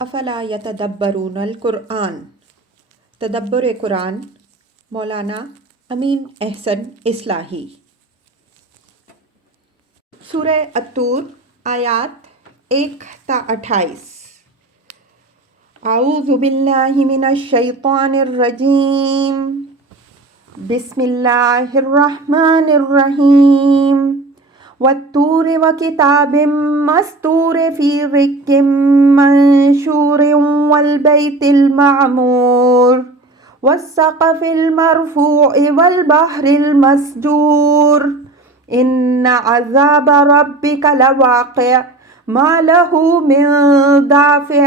افلا یتدبرون القرآن، تدبر قرآن، مولانا امین احسن اصلاحی۔ سورہ الطور، آیات 1 تا 28۔ اعوذ باللہ من الشیطان الرجیم، بسم اللہ الرحمن الرحیم۔ والطور وکتاب مسطور فی رق منشور والبیت المعمور والسقف المرفوع والبحر المسجور ان عذاب ربک لواقع ما له من دافع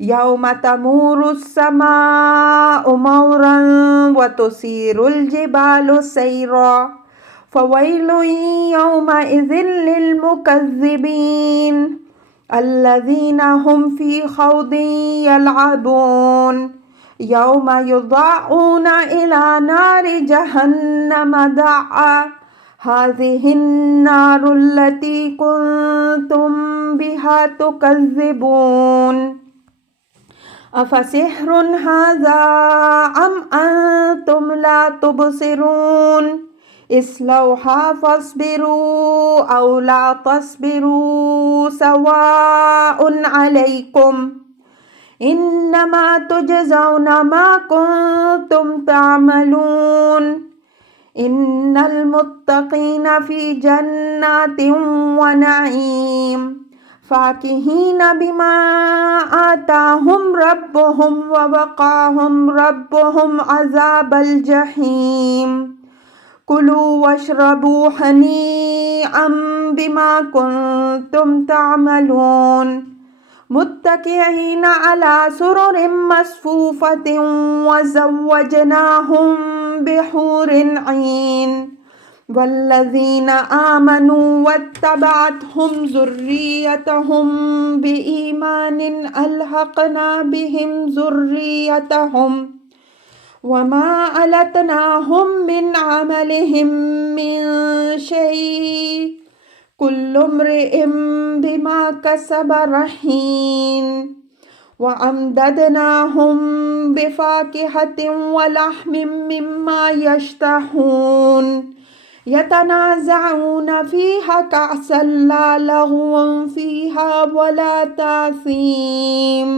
یوم تمور السماء مورا وتسیر الجبال سیرا فویل یومئذ للمکذبین الذین هم فی خوض یلعبون یوم یدعون الی نار جہنم دعا هذه النار التي كنتم بها تكذبون افسحر هذا ام انتم لا تبصرون اصلوها فاصبروا او لا تصبروا سواء عليكم انما تجزون ما كنتم تعملون ان المتقین فی جنات ونعیم فاکہین بما آتاہم ربہم ووقاہم ربہم عذاب الجحیم کلوا واشربوا ہنیئا بما کنتم تعملون متکئین علی سرر مصفوفۃ وزوجناہم بحور عین والذین آمنوا واتبعتہم ذریتہم بإیمان الحقنا بہم ذریتہم وما ألتناهم من عملهم من شيء كل امرئ بما كسب رهين وأمددناهم بفاكهة ولحم مما يشتهون يتنازعون فيها كأسا لا لغو فيها ولا تأثيم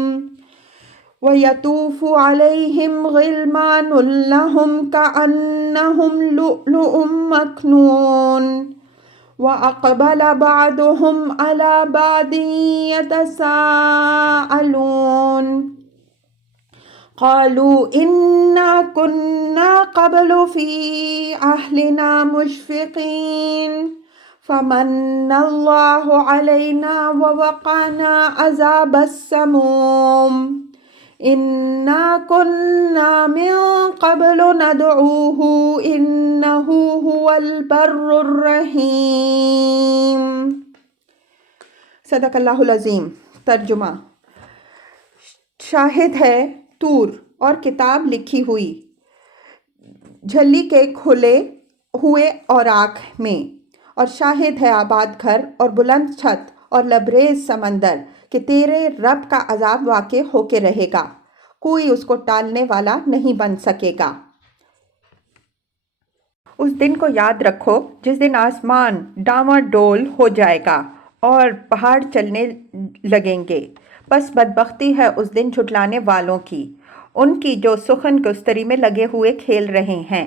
وَيَطُوفُ عَلَيْهِمْ غِلْمَانٌ لَهُمْ كَأَنَّهُمْ لُؤْلُؤٌ مَكْنُونٌ وَأَقْبَلَ بَعْضُهُمْ عَلَى بَعْضٍ يَتَسَاءَلُونَ قَالُوا إِنَّا كُنَّا قَبْلُ فِي أَهْلِنَا مُشْفِقِينَ فَمَنَّ اللَّهُ عَلَيْنَا وَوَقَانَا عَذَابَ السَّمُومِ اِنَّا كُنَّا مِن قَبْلُ نَدْعُوهُ إِنَّهُ هُوَ الْبَرُّ الرَّحِيمُ۔ صدق اللہ العظیم۔ ترجمہ۔ شاہد ہے طور اور کتاب لکھی ہوئی جھلی کے کھلے ہوئے اوراق میں، اور شاہد ہے آباد گھر اور بلند چھت اور لبریز سمندر کہ تیرے رب کا عذاب واقع ہو کے رہے گا، کوئی اس کو ٹالنے والا نہیں بن سکے گا۔ اس دن کو یاد رکھو جس دن آسمان ڈاواں ڈول ہو جائے گا اور پہاڑ چلنے لگیں گے، بس بدبختی ہے اس دن جھٹلانے والوں کی، ان کی جو سخن گستری میں لگے ہوئے کھیل رہے ہیں،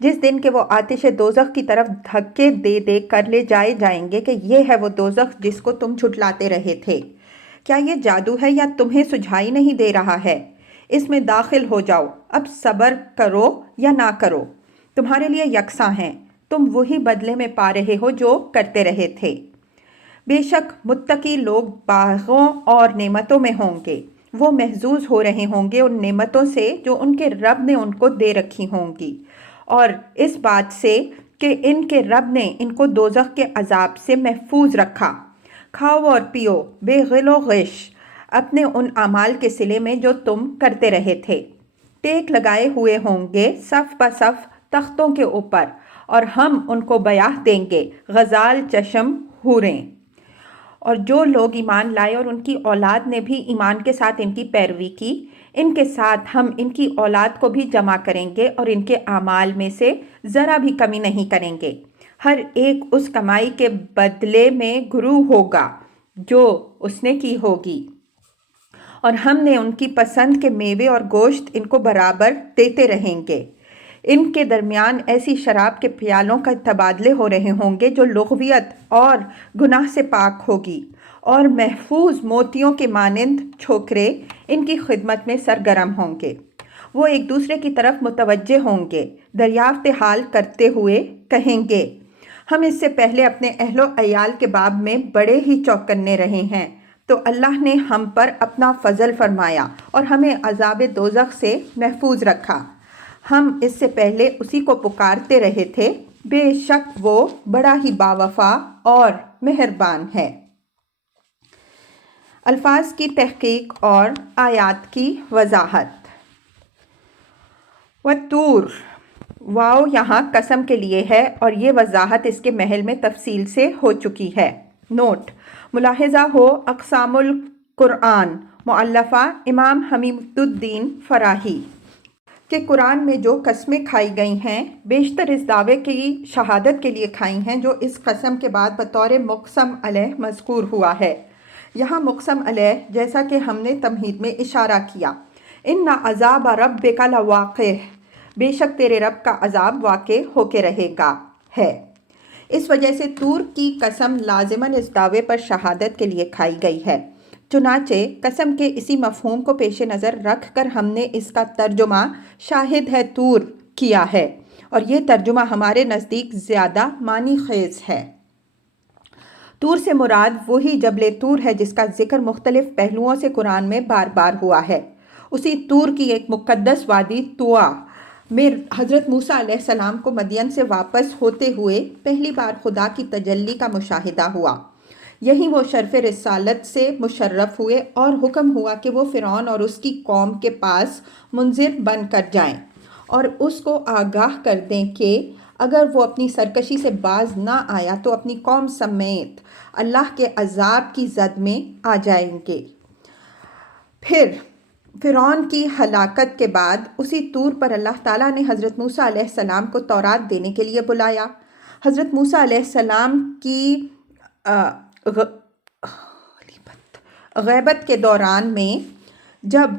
جس دن کہ وہ آتش دوزخ کی طرف دھکے دے دے کر لے جائے جائیں گے کہ یہ ہے وہ دوزخ جس کو تم جھٹلاتے رہے تھے۔ کیا یہ جادو ہے یا تمہیں سجھائی نہیں دے رہا ہے؟ اس میں داخل ہو جاؤ، اب صبر کرو یا نہ کرو، تمہارے لیے یکساں ہیں، تم وہی بدلے میں پا رہے ہو جو کرتے رہے تھے۔ بے شک متقی لوگ باغوں اور نعمتوں میں ہوں گے، وہ محظوظ ہو رہے ہوں گے ان نعمتوں سے جو ان کے رب نے ان کو دے رکھی ہوں گی، اور اس بات سے کہ ان کے رب نے ان کو دوزخ کے عذاب سے محفوظ رکھا۔ کھاؤ اور پیو بے غل و غش اپنے ان اعمال کے صلے میں جو تم کرتے رہے تھے۔ ٹیک لگائے ہوئے ہوں گے صف بصف تختوں کے اوپر، اور ہم ان کو بیاہ دیں گے غزال چشم حوریں۔ اور جو لوگ ایمان لائے اور ان کی اولاد نے بھی ایمان کے ساتھ ان کی پیروی کی، ان کے ساتھ ہم ان کی اولاد کو بھی جمع کریں گے اور ان کے اعمال میں سے ذرا بھی کمی نہیں کریں گے۔ ہر ایک اس کمائی کے بدلے میں گروہ ہوگا جو اس نے کی ہوگی، اور ہم نے ان کی پسند کے میوے اور گوشت ان کو برابر دیتے رہیں گے۔ ان کے درمیان ایسی شراب کے پیالوں کا تبادلے ہو رہے ہوں گے جو لغویت اور گناہ سے پاک ہوگی، اور محفوظ موتیوں کے مانند چھوکرے ان کی خدمت میں سرگرم ہوں گے۔ وہ ایک دوسرے کی طرف متوجہ ہوں گے، دریافت حال کرتے ہوئے کہیں گے، ہم اس سے پہلے اپنے اہل و عیال کے باب میں بڑے ہی چوکنے رہے ہیں، تو اللہ نے ہم پر اپنا فضل فرمایا اور ہمیں عذاب دوزخ سے محفوظ رکھا۔ ہم اس سے پہلے اسی کو پکارتے رہے تھے، بے شک وہ بڑا ہی باوفا اور مہربان ہے۔ الفاظ کی تحقیق اور آیات کی وضاحت۔ وَالطُّورِ، واو یہاں قسم کے لیے ہے اور یہ وضاحت اس کے محل میں تفصیل سے ہو چکی ہے۔ نوٹ: ملاحظہ ہو اقسام القرآن مؤلفہ امام حمید الدین فراہی کہ قرآن میں جو قسمیں کھائی گئی ہیں بیشتر اس دعوے کی شہادت کے لیے کھائی ہیں جو اس قسم کے بعد بطور مقسم علیہ مذکور ہوا ہے۔ یہاں مقسم علیہ، جیسا کہ ہم نے تمہید میں اشارہ کیا، ان عذاب ربک لواقع، بے شک تیرے رب کا عذاب واقع ہو کے رہے گا ہے۔ اس وجہ سے طور کی قسم لازماً اس دعوے پر شہادت کے لیے کھائی گئی ہے۔ چنانچہ قسم کے اسی مفہوم کو پیش نظر رکھ کر ہم نے اس کا ترجمہ شاہد ہے طور کیا ہے، اور یہ ترجمہ ہمارے نزدیک زیادہ معنی خیز ہے۔ طور سے مراد وہی جبل طور ہے جس کا ذکر مختلف پہلوؤں سے قرآن میں بار بار ہوا ہے۔ اسی طور کی ایک مقدس وادی طوٰ میں حضرت موسیٰ علیہ السلام کو مدین سے واپس ہوتے ہوئے پہلی بار خدا کی تجلی کا مشاہدہ ہوا۔ یہیں وہ شرف رسالت سے مشرف ہوئے اور حکم ہوا کہ وہ فرعون اور اس کی قوم کے پاس منذر بن کر جائیں اور اس کو آگاہ کر دیں کہ اگر وہ اپنی سرکشی سے باز نہ آیا تو اپنی قوم سمیت اللہ کے عذاب کی زد میں آ جائیں گے۔ پھر فرعون کی ہلاکت کے بعد اسی طور پر اللہ تعالیٰ نے حضرت موسیٰ علیہ السلام کو تورات دینے کے لیے بلایا۔ حضرت موسیٰ علیہ السلام کی غیبت کے دوران میں جب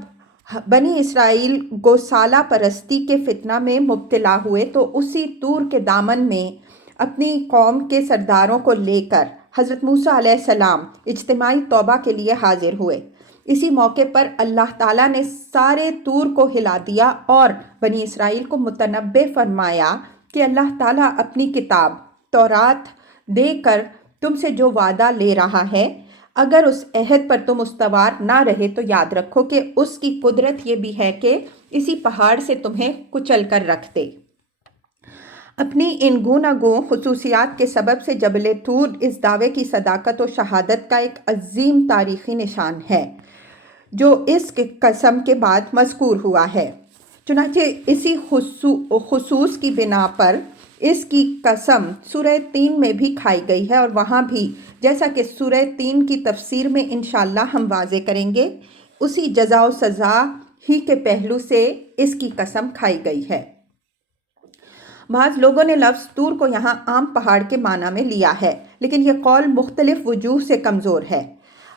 بنی اسرائیل گوسالہ پرستی کے فتنہ میں مبتلا ہوئے تو اسی طور کے دامن میں اپنی قوم کے سرداروں کو لے کر حضرت موسیٰ علیہ السلام اجتماعی توبہ کے لیے حاضر ہوئے۔ اسی موقع پر اللہ تعالیٰ نے سارے طور کو ہلا دیا اور بنی اسرائیل کو متنبہ فرمایا کہ اللہ تعالیٰ اپنی کتاب تورات دے کر تم سے جو وعدہ لے رہا ہے، اگر اس عہد پر تم استوار نہ رہے تو یاد رکھو کہ اس کی قدرت یہ بھی ہے کہ اسی پہاڑ سے تمہیں کچل کر رکھ دے۔ اپنی ان گوناگوں خصوصیات کے سبب سے جبل طور اس دعوے کی صداقت و شہادت کا ایک عظیم تاریخی نشان ہے جو اس قسم کے بعد مذکور ہوا ہے۔ چنانچہ اسی خصوص کی بنا پر اس کی قسم سورہ تین میں بھی کھائی گئی ہے، اور وہاں بھی، جیسا کہ سورہ تین کی تفسیر میں انشاءاللہ ہم واضح کریں گے، اسی جزا و سزا ہی کے پہلو سے اس کی قسم کھائی گئی ہے۔ بعض لوگوں نے لفظ طور کو یہاں عام پہاڑ کے معنی میں لیا ہے، لیکن یہ قول مختلف وجوہ سے کمزور ہے۔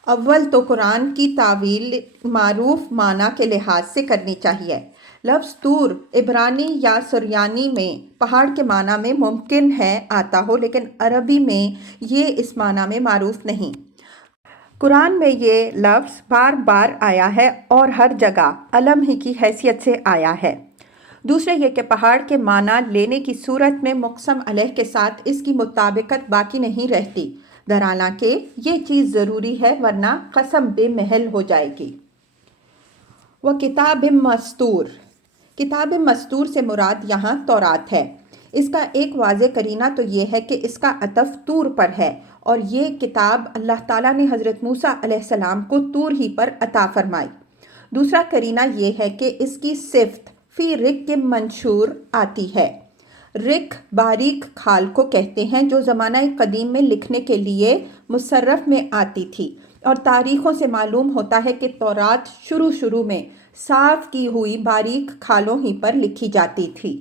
اول تو قرآن کی تعویل معروف معنی کے لحاظ سے کرنی چاہیے۔ لفظ طور عبرانی یا سریانی میں پہاڑ کے معنی میں ممکن ہے آتا ہو، لیکن عربی میں یہ اس معنی میں معروف نہیں۔ قرآن میں یہ لفظ بار بار آیا ہے اور ہر جگہ علم ہی کی حیثیت سے آیا ہے۔ دوسرے یہ کہ پہاڑ کے معنی لینے کی صورت میں مقسم علیہ کے ساتھ اس کی مطابقت باقی نہیں رہتی، درحالانکہ یہ چیز ضروری ہے ورنہ قسم بے محل ہو جائے گی۔ وَكِتَابٍ مَّسْطُورٍ، کتاب مستور سے مراد یہاں تورات ہے۔ اس کا ایک واضح قرینہ تو یہ ہے کہ اس کا عطف طور پر ہے، اور یہ کتاب اللہ تعالیٰ نے حضرت موسیٰ علیہ السلام کو طور ہی پر عطا فرمائی۔ دوسرا قرینہ یہ ہے کہ اس کی صفت فی رق منشور آتی ہے۔ رق باریک کھال کو کہتے ہیں جو زمانہ قدیم میں لکھنے کے لیے مصرف میں آتی تھی، اور تاریخوں سے معلوم ہوتا ہے کہ تورات شروع میں صاف کی ہوئی باریک کھالوں ہی پر لکھی جاتی تھی،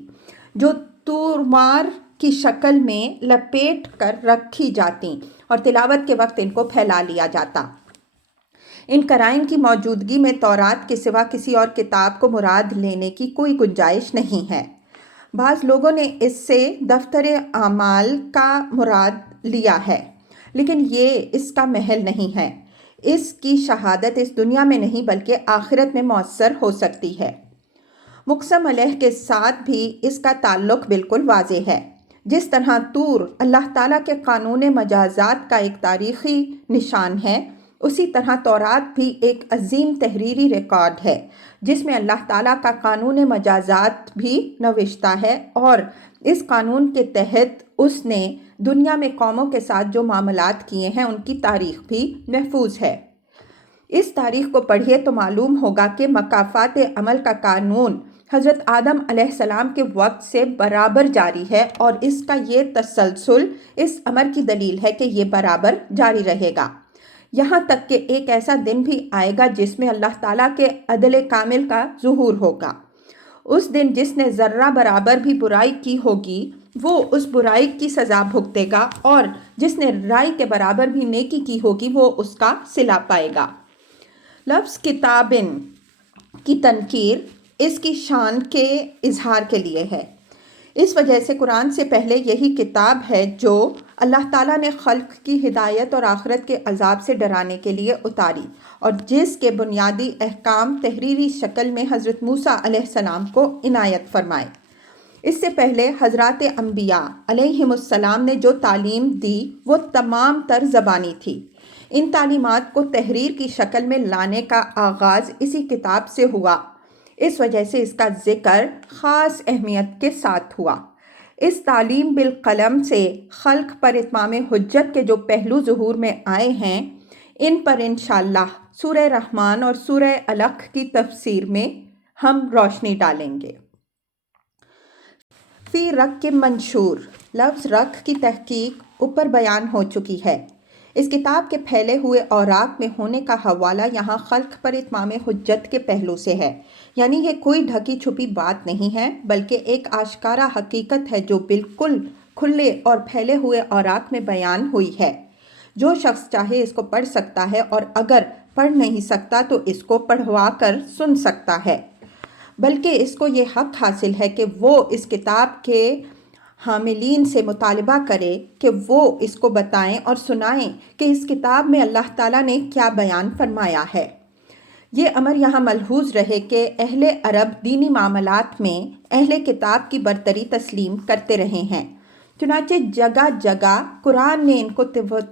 جو تومار کی شکل میں لپیٹ کر رکھی جاتی اور تلاوت کے وقت ان کو پھیلا لیا جاتا۔ ان قرائن کی موجودگی میں تورات کے سوا کسی اور کتاب کو مراد لینے کی کوئی گنجائش نہیں ہے۔ بعض لوگوں نے اس سے دفتر اعمال کا مراد لیا ہے، لیکن یہ اس کا محل نہیں ہے۔ اس کی شہادت اس دنیا میں نہیں بلکہ آخرت میں مؤثر ہو سکتی ہے۔ مقسم علیہ کے ساتھ بھی اس کا تعلق بالکل واضح ہے۔ جس طرح طور اللہ تعالیٰ کے قانون مجازات کا ایک تاریخی نشان ہے، اسی طرح تورات بھی ایک عظیم تحریری ریکارڈ ہے جس میں اللہ تعالیٰ کا قانون مجازات بھی نوشتہ ہے، اور اس قانون کے تحت اس نے دنیا میں قوموں کے ساتھ جو معاملات کیے ہیں ان کی تاریخ بھی محفوظ ہے۔ اس تاریخ کو پڑھیے تو معلوم ہوگا کہ مکافات عمل کا قانون حضرت آدم علیہ السلام کے وقت سے برابر جاری ہے، اور اس کا یہ تسلسل اس امر کی دلیل ہے کہ یہ برابر جاری رہے گا، یہاں تک کہ ایک ایسا دن بھی آئے گا جس میں اللہ تعالیٰ کے عدل کامل کا ظہور ہوگا۔ اس دن جس نے ذرہ برابر بھی برائی کی ہوگی وہ اس برائی کی سزا بھگتے گا، اور جس نے رائی کے برابر بھی نیکی کی ہوگی وہ اس کا صلہ پائے گا۔ لفظ کتابن کی تنکیر اس کی شان کے اظہار کے لیے ہے۔ اس وجہ سے قرآن سے پہلے یہی کتاب ہے جو اللہ تعالیٰ نے خلق کی ہدایت اور آخرت کے عذاب سے ڈرانے کے لیے اتاری، اور جس کے بنیادی احکام تحریری شکل میں حضرت موسیٰ علیہ السلام کو عنایت فرمائے۔ اس سے پہلے حضرات انبیاء علیہم السلام نے جو تعلیم دی وہ تمام تر زبانی تھی۔ ان تعلیمات کو تحریر کی شکل میں لانے کا آغاز اسی کتاب سے ہوا، اس وجہ سے اس کا ذکر خاص اہمیت کے ساتھ ہوا۔ اس تعلیم بالقلم سے خلق پر اتمام حجت کے جو پہلو ظہور میں آئے ہیں، ان پر انشاءاللہ سورہ رحمان اور سورہ علق کی تفسیر میں ہم روشنی ڈالیں گے۔ فی رق منشور، لفظ رق کی تحقیق اوپر بیان ہو چکی ہے۔ اس کتاب کے پھیلے ہوئے اوراق میں ہونے کا حوالہ یہاں خلق پر اتمام حجت کے پہلو سے ہے، یعنی یہ کوئی ڈھکی چھپی بات نہیں ہے بلکہ ایک آشکارا حقیقت ہے جو بالکل کھلے اور پھیلے ہوئے اوراق میں بیان ہوئی ہے۔ جو شخص چاہے اس کو پڑھ سکتا ہے، اور اگر پڑھ نہیں سکتا تو اس کو پڑھوا کر سن سکتا ہے، بلکہ اس کو یہ حق حاصل ہے کہ وہ اس کتاب کے حاملین سے مطالبہ کرے کہ وہ اس کو بتائیں اور سنائیں کہ اس کتاب میں اللہ تعالیٰ نے کیا بیان فرمایا ہے۔ یہ امر یہاں ملحوظ رہے کہ اہل عرب دینی معاملات میں اہل کتاب کی برتری تسلیم کرتے رہے ہیں، چنانچہ جگہ جگہ قرآن نے ان کو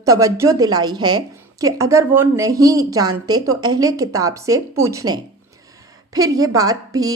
توجہ دلائی ہے کہ اگر وہ نہیں جانتے تو اہل کتاب سے پوچھ لیں۔ پھر یہ بات بھی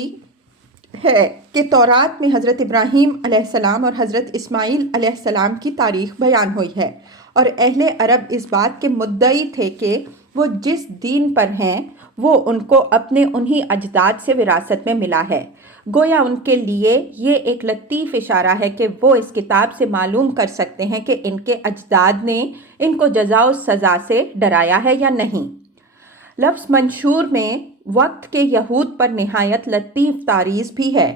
ہے کہ تورات میں حضرت ابراہیم علیہ السلام اور حضرت اسماعیل علیہ السلام کی تاریخ بیان ہوئی ہے، اور اہل عرب اس بات کے مدعی تھے کہ وہ جس دین پر ہیں وہ ان کو اپنے انہی اجداد سے وراثت میں ملا ہے۔ گویا ان کے لیے یہ ایک لطیف اشارہ ہے کہ وہ اس کتاب سے معلوم کر سکتے ہیں کہ ان کے اجداد نے ان کو جزا و سزا سے ڈرایا ہے یا نہیں۔ لفظ منشور میں وقت کے یہود پر نہایت لطیف تعریض بھی ہے۔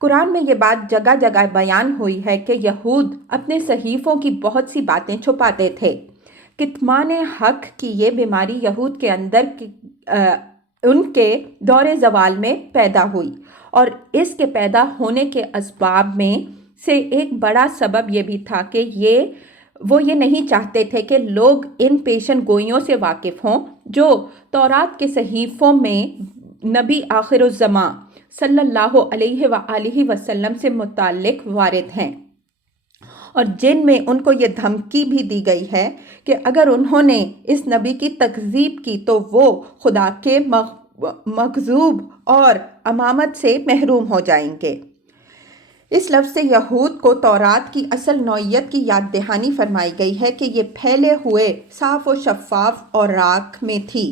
قرآن میں یہ بات جگہ جگہ بیان ہوئی ہے کہ یہود اپنے صحیفوں کی بہت سی باتیں چھپاتے تھے۔ کتمان حق کی یہ بیماری یہود کے اندر ان کے دور زوال میں پیدا ہوئی، اور اس کے پیدا ہونے کے اسباب میں سے ایک بڑا سبب یہ بھی تھا کہ وہ یہ نہیں چاہتے تھے کہ لوگ ان پیشن گوئیوں سے واقف ہوں جو تورات کے صحیفوں میں نبی آخر الزماں صلی اللہ علیہ وآلہ وسلم سے متعلق وارد ہیں، اور جن میں ان کو یہ دھمکی بھی دی گئی ہے کہ اگر انہوں نے اس نبی کی تکذیب کی تو وہ خدا کے مغضوب اور امامت سے محروم ہو جائیں گے۔ اس لفظ سے یہود کو تورات کی اصل نوعیت کی یاد دہانی فرمائی گئی ہے کہ یہ پھیلے ہوئے صاف و شفاف اوراق میں تھی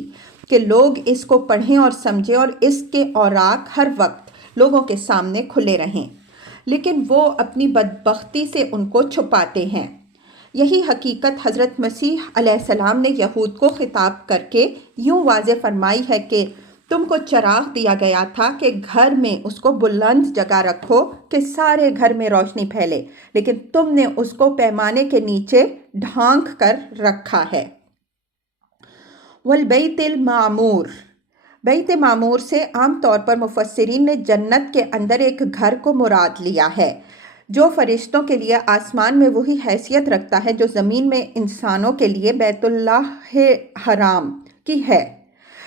کہ لوگ اس کو پڑھیں اور سمجھیں، اور اس کے اوراق ہر وقت لوگوں کے سامنے کھلے رہیں، لیکن وہ اپنی بدبختی سے ان کو چھپاتے ہیں۔ یہی حقیقت حضرت مسیح علیہ السلام نے یہود کو خطاب کر کے یوں واضح فرمائی ہے کہ تم کو چراغ دیا گیا تھا کہ گھر میں اس کو بلند جگہ رکھو کہ سارے گھر میں روشنی پھیلے، لیکن تم نے اس کو پیمانے کے نیچے ڈھانک کر رکھا ہے۔ والبیت المعمور، بیت معمور سے عام طور پر مفسرین نے جنت کے اندر ایک گھر کو مراد لیا ہے جو فرشتوں کے لیے آسمان میں وہی حیثیت رکھتا ہے جو زمین میں انسانوں کے لیے بیت اللہ حرام کی ہے،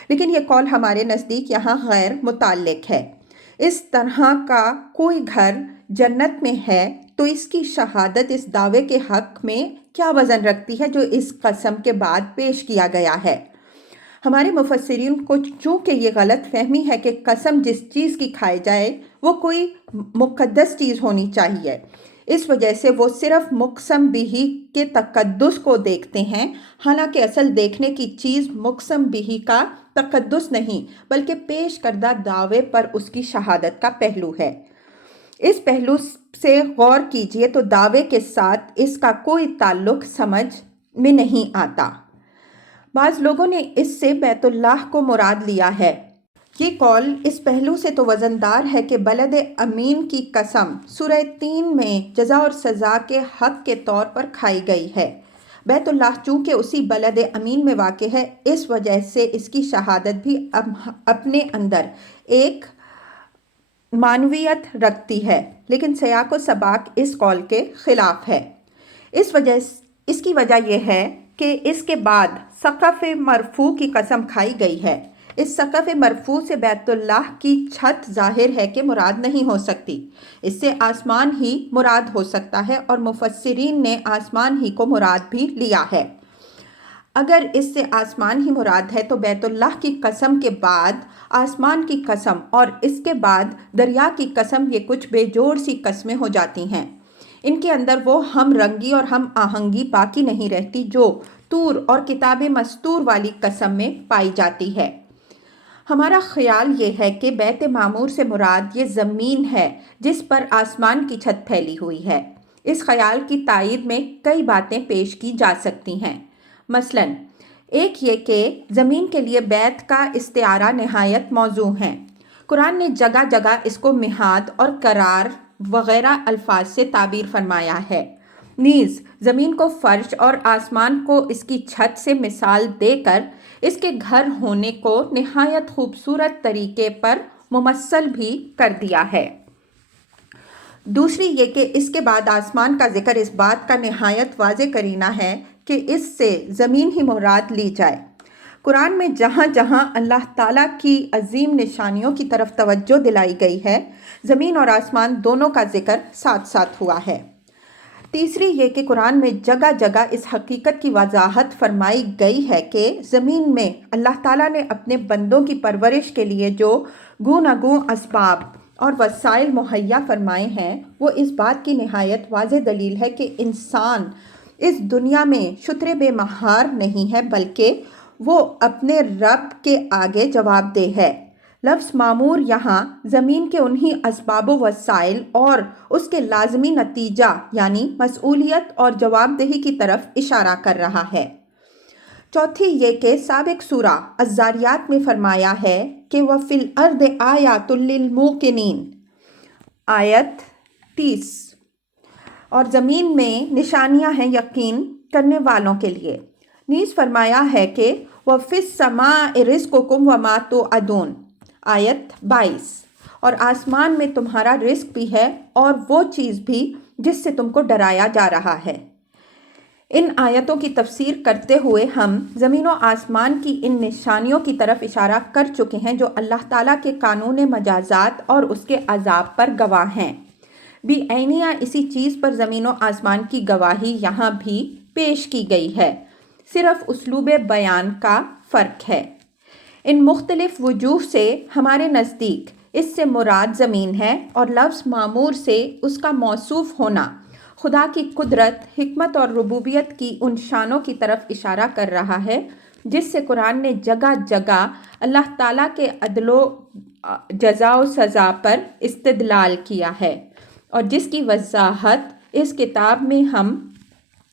لیکن یہ قول ہمارے نزدیک یہاں غیر متعلق ہے۔ اس طرح کا کوئی گھر جنت میں ہے تو اس کی شہادت اس دعوے کے حق میں کیا وزن رکھتی ہے جو اس قسم کے بعد پیش کیا گیا ہے۔ ہمارے مفسرین کو چونکہ یہ غلط فہمی ہے کہ قسم جس چیز کی کھائی جائے وہ کوئی مقدس چیز ہونی چاہیے، اس وجہ سے وہ صرف مقسم بہ کے تقدس کو دیکھتے ہیں، حالانکہ اصل دیکھنے کی چیز مقسم بہ کا تقدس نہیں بلکہ پیش کردہ دعوے پر اس کی شہادت کا پہلو ہے۔ اس پہلو سے غور کیجئے تو دعوے کے ساتھ اس کا کوئی تعلق سمجھ میں نہیں آتا۔ بعض لوگوں نے اس سے بیت اللہ کو مراد لیا ہے۔ یہ قول اس پہلو سے تو وزندار ہے کہ بلد امین کی قسم سورہ 3 میں جزا اور سزا کے حق کے طور پر کھائی گئی ہے۔ بیت اللہ چونکہ اسی بلد امین میں واقع ہے، اس وجہ سے اس کی شہادت بھی اپنے اندر ایک معنویت رکھتی ہے، لیکن سیاق و سباق اس قول کے خلاف ہے۔ اس کی وجہ یہ ہے کہ اس کے بعد سقف مرفوع کی قسم کھائی گئی ہے۔ اس سقف مرفوع سے بیت اللہ کی چھت ظاہر ہے کہ مراد نہیں ہو سکتی، اس سے آسمان ہی مراد ہو سکتا ہے، اور مفسرین نے آسمان ہی کو مراد بھی لیا ہے۔ اگر اس سے آسمان ہی مراد ہے تو بیت اللہ کی قسم کے بعد آسمان کی قسم اور اس کے بعد دریا کی قسم یہ کچھ بے جوڑ سی قسمیں ہو جاتی ہیں۔ ان کے اندر وہ ہم رنگی اور ہم آہنگی باقی نہیں رہتی جو طور اور کتاب مستور والی قسم میں پائی جاتی ہے۔ ہمارا خیال یہ ہے کہ بیت معمور سے مراد یہ زمین ہے جس پر آسمان کی چھت پھیلی ہوئی ہے۔ اس خیال کی تائید میں کئی باتیں پیش کی جا سکتی ہیں، مثلاً ایک یہ کہ زمین کے لیے بیت کا استعارہ نہایت موزوں ہے۔ قرآن نے جگہ جگہ اس کو مہاد اور قرار وغیرہ الفاظ سے تعبیر فرمایا ہے۔ نیز زمین کو فرش اور آسمان کو اس کی چھت سے مثال دے کر اس کے گھر ہونے کو نہایت خوبصورت طریقے پر ممثل بھی کر دیا ہے۔ دوسری یہ کہ اس کے بعد آسمان کا ذکر اس بات کا نہایت واضح قرینہ ہے کہ اس سے زمین ہی مراد لی جائے۔ قرآن میں جہاں جہاں اللہ تعالیٰ کی عظیم نشانیوں کی طرف توجہ دلائی گئی ہے، زمین اور آسمان دونوں کا ذکر ساتھ ساتھ ہوا ہے۔ تیسری یہ کہ قرآن میں جگہ جگہ اس حقیقت کی وضاحت فرمائی گئی ہے کہ زمین میں اللہ تعالیٰ نے اپنے بندوں کی پرورش کے لیے جو گوناگوں اسباب اور وسائل مہیا فرمائے ہیں، وہ اس بات کی نہایت واضح دلیل ہے کہ انسان اس دنیا میں شتر بے مہار نہیں ہے بلکہ وہ اپنے رب کے آگے جواب دہ ہے۔ لفظ معمور یہاں زمین کے انہی اسباب و وسائل اور اس کے لازمی نتیجہ یعنی مسئولیت اور جواب دہی کی طرف اشارہ کر رہا ہے۔ چوتھی یہ کہ سابق سورہ الذاریات میں فرمایا ہے کہ وَفِي الْأَرْضِ آیَاتٌ لِّلْمُوقِنِينَ، آیت 30، اور زمین میں نشانیاں ہیں یقین کرنے والوں کے لیے۔ نیز فرمایا ہے کہ وَفِي السَّمَاءِ رِزْقُكُمْ وَمَا تُوعَدُونَ، آیت 22، اور آسمان میں تمہارا رزق بھی ہے اور وہ چیز بھی جس سے تم کو ڈرایا جا رہا ہے۔ ان آیتوں کی تفسیر کرتے ہوئے ہم زمین و آسمان کی ان نشانیوں کی طرف اشارہ کر چکے ہیں جو اللہ تعالیٰ کے قانون مجازات اور اس کے عذاب پر گواہ ہیں۔ بھی عینیہ اسی چیز پر زمین و آسمان کی گواہی یہاں بھی پیش کی گئی ہے، صرف اسلوب بیان کا فرق ہے۔ ان مختلف وجوہ سے ہمارے نزدیک اس سے مراد زمین ہے، اور لفظ معمور سے اس کا موصوف ہونا خدا کی قدرت، حکمت اور ربوبیت کی ان شانوں کی طرف اشارہ کر رہا ہے جس سے قرآن نے جگہ جگہ اللہ تعالیٰ کے عدل و جزا و سزا پر استدلال کیا ہے، اور جس کی وضاحت اس کتاب میں ہم